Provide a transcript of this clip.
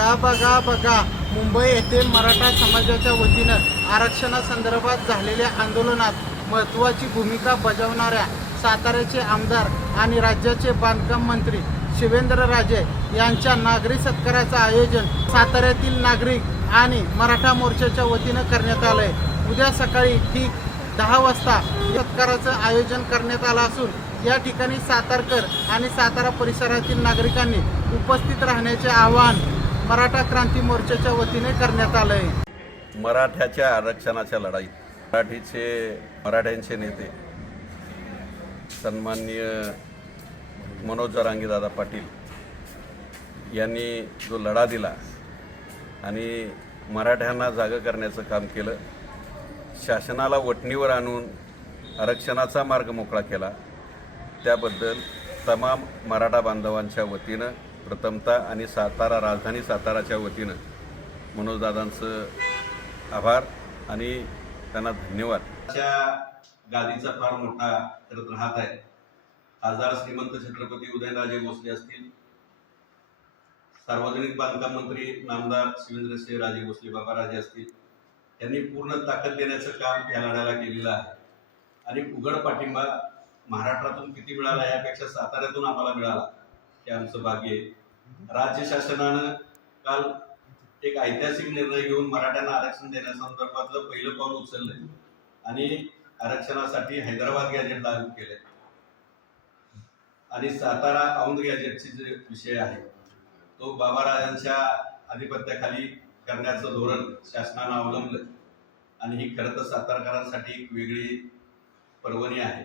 बघा बघा बघा, मुंबई येथे मराठा समाजाच्या वतीनं आरक्षणासंदर्भात झालेल्या आंदोलनात महत्त्वाची भूमिका बजावणाऱ्या साताऱ्याचे आमदार आणि राज्याचे बांधकाम मंत्री शिवेंद्रराजे यांच्या नागरी सत्काराचं आयोजन साताऱ्यातील नागरिक आणि मराठा मोर्चाच्या वतीनं करण्यात आलं आहे। उद्या सकाळी ठीक 10 वाजता सत्काराचं आयोजन करण्यात आलं असून या ठिकाणी सातारकर आणि सातारा परिसरातील नागरिकांनी उपस्थित राहण्याचे आवाहन मराठा क्रांती मोर्चाच्या वतीने करण्यात आलं आहे। मराठ्याच्या आरक्षणाच्या लढाईत मराठ्यांचे नेते सन्माननीय मनोज जरांगीदादा पाटील यांनी जो लढा दिला आणि मराठ्यांना जागं करण्याचं काम केलं, शासनाला वटणीवर आणून आरक्षणाचा मार्ग मोकळा केला, त्याबद्दल तमाम मराठा बांधवांच्या वतीनं प्रथमतः आणि राजधानी साताराच्या वतीनं मनोजदादांचं आभार आणि त्यांना धन्यवाद। गादीचा फार मोठा करत राहत आहे। खासदार श्रीमंत छत्रपती उदयनराजे भोसले असतील, सार्वजनिक बांधकाम मंत्री नामदार शिवेंद्रराजे भोसले बाबाराजे असतील, त्यांनी पूर्ण ताकद देण्याचं काम या लढ्याला केलेलं आहे आणि उघड पाठिंबा महाराष्ट्रातून किती मिळाला यापेक्षा साताऱ्यातून आम्हाला मिळाला हे आमचं भाग्य आहे। राज्य शासनानं काल एक ऐतिहासिक निर्णय घेऊन मराठ्यांना आरक्षण देण्यासंदर्भातलं पहिलं पाऊल उचललंय आणि आरक्षणासाठी हैदराबाद गॅजेट लागू केले आणि सातारा औंध गॅजेटचे जे विषय आहे तो बाबाराजांच्या आधिपत्याखाली करण्याचं धोरण शासनानं अवलंबलं आणि ही खरं तर सातारकरांसाठी एक वेगळी पर्वणी आहे।